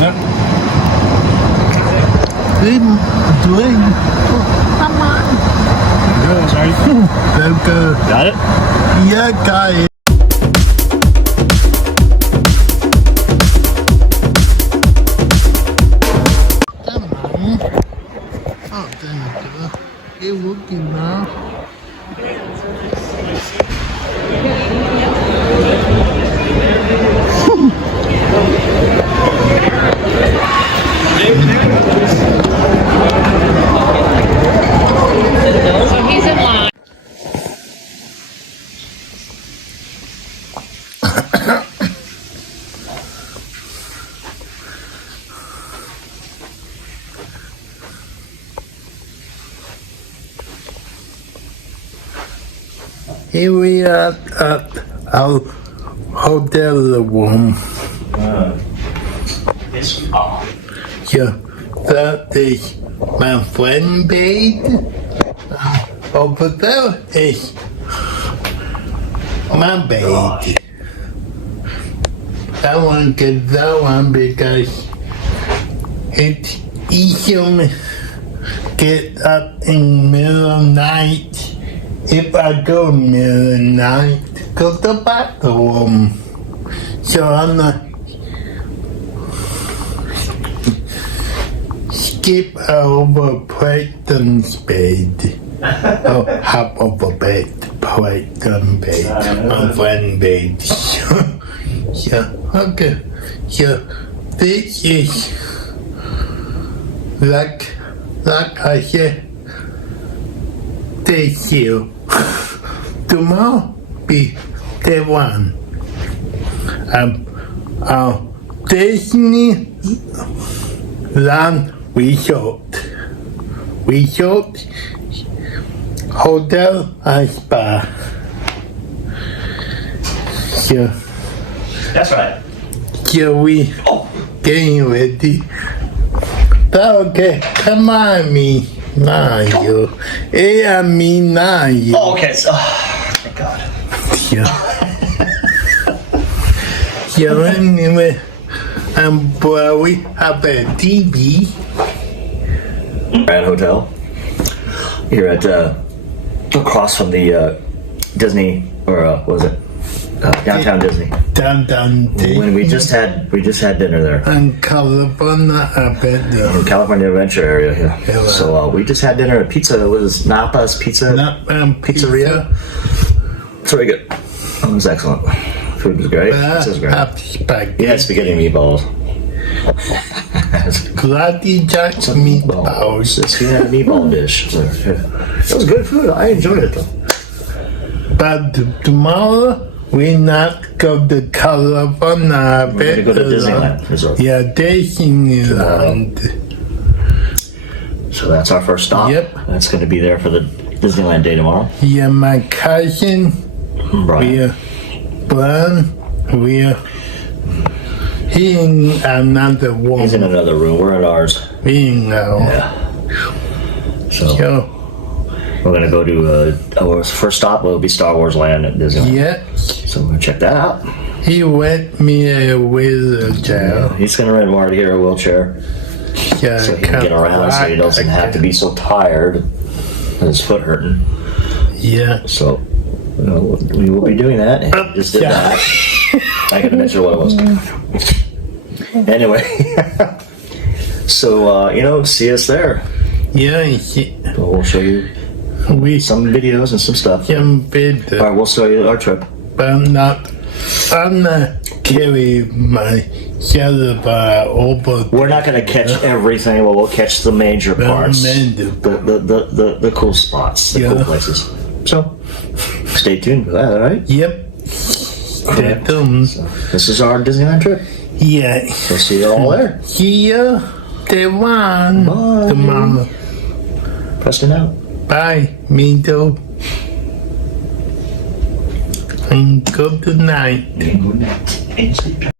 Yep. Bluey. Come on. Good, sorry. Good. Got it? Yeah, got it. Come on. Oh, there you go. You're looking now. So he's in line. Here we are at our hotel room. Yeah, that is my friend bed. Over there is my bed. I want to get that one because it's easier to get up in the middle of the night. If I go in the middle of the night, go to the bathroom. So I'm not skip over Preston's bed. Oh, hop over bed, Preston's bed, my friend's bed. Yeah, okay. Yeah, this is like I said. Thank you. Tomorrow be the one. Disneyland Resort, Hotel and Spa. So, That's right. so we getting ready. Okay, come on, me. Mario. Hey, me, Mario. Oh, okay. So, thank God. Yeah. So anyway, we have a TV. Grand Hotel. Here at across from the Disney, or what was it? Downtown Disney. Downtown Disney. When we just had dinner there. And California Avenue. In California Adventure area here. Yeah. So we just had dinner at Pizza. It was Napa's Pizza. Pizzeria. It's very good. It was excellent. Food was great. Pizza was great. Spaghetti. Yeah, spaghetti and meatballs. Bloody Jack meatballs. It's a meatball dish. It was good food. I enjoyed it though. But tomorrow we not go to California. We're gonna go to Disneyland Resort. Yeah, Disneyland. So that's our first stop. Yep. That's going to be there for the Disneyland day tomorrow. Yeah, my cousin. Brian. He in another room. He's in another room. We're in ours. We know. Yeah. So So, we're going to go to our first stop. Will be Star Wars Land at Disneyland. yeah, So we're going to check that out. he went me a wheelchair. He's going to rent Marty here a wheelchair Yeah, so he can get around, so he doesn't have to be so tired and his foot hurting. Yeah. So we will be doing that. And he just did that. I can mention what it was. Anyway, so see us there. Yeah, We'll show you we some videos and some stuff. can bid, All right, we'll show you our trip. but I'm not carrying my over. We're not going to catch everything, but we'll catch the major parts, the cool spots, the cool places. So stay tuned for that. All right. Yep. Okay. This is our Disneyland trip. Yeah. We'll see you all there. See ya. The one. Bye. Tomorrow. Preston out. Bye, me too. And good night. Good night. And sleep tight.